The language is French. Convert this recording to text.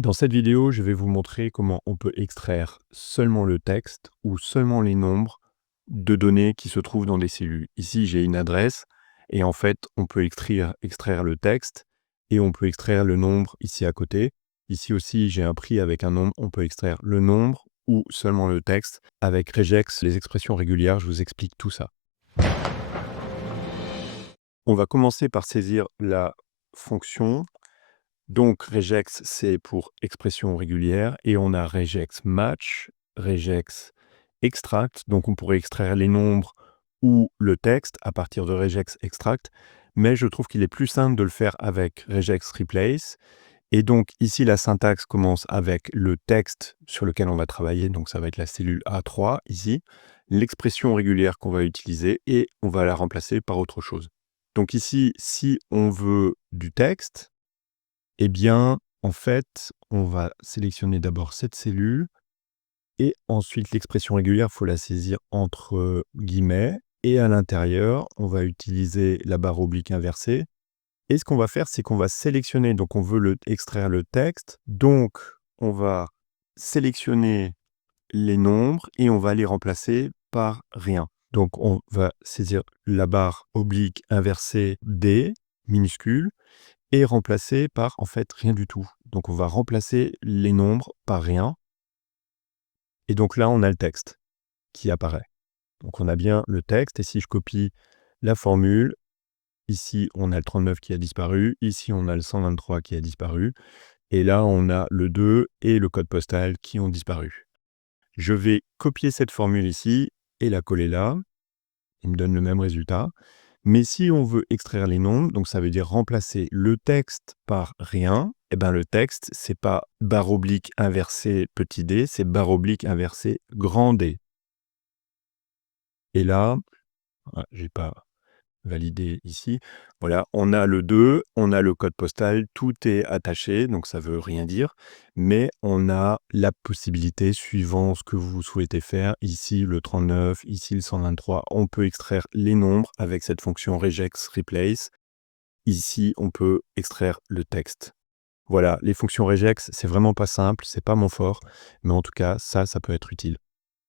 Dans cette vidéo, je vais vous montrer comment on peut extraire seulement le texte ou seulement les nombres de données qui se trouvent dans des cellules. Ici, j'ai une adresse et en fait, on peut extraire le texte et on peut extraire le nombre ici à côté. Ici aussi, j'ai un prix avec un nombre. On peut extraire le nombre ou seulement le texte. Avec regex, les expressions régulières, je vous explique tout ça. On va commencer par saisir la fonction. Donc regex, c'est pour expression régulière et on a regex match, regex extract. Donc on pourrait extraire les nombres ou le texte à partir de regex extract, mais je trouve qu'il est plus simple de le faire avec regex replace. Et donc ici, la syntaxe commence avec le texte sur lequel on va travailler, donc ça va être la cellule A3 ici, l'expression régulière qu'on va utiliser et on va la remplacer par autre chose. Donc ici, si on veut du texte, eh bien, en fait, on va sélectionner d'abord cette cellule et ensuite l'expression régulière, il faut la saisir entre guillemets et à l'intérieur, on va utiliser la barre oblique inversée et ce qu'on va faire, c'est qu'on va sélectionner, donc on veut extraire le texte, donc on va sélectionner les nombres et on va les remplacer par rien. Donc on va saisir la barre oblique inversée D minuscule et remplacer par, en fait, rien du tout. Donc on va remplacer les nombres par rien et donc là, on a le texte qui apparaît. Donc on a bien le texte et si je copie la formule, ici, on a le 39 qui a disparu, ici, on a le 123 qui a disparu et là, on a le 2 et le code postal qui ont disparu. Je vais copier cette formule ici et la coller là. Il me donne le même résultat. Mais si on veut extraire les nombres, donc ça veut dire remplacer le texte par rien, et ben le texte, c'est pas barre oblique inversée petit d, c'est barre oblique inversée grand D. Et là, j'ai pas validé ici. Voilà, on a le 2, on a le code postal, tout est attaché, donc ça veut rien dire. Mais on a la possibilité, suivant ce que vous souhaitez faire, ici le 39, ici le 123, on peut extraire les nombres avec cette fonction regex replace. Ici, on peut extraire le texte. Voilà, les fonctions regex, c'est vraiment pas simple, c'est pas mon fort, mais en tout cas, ça peut être utile.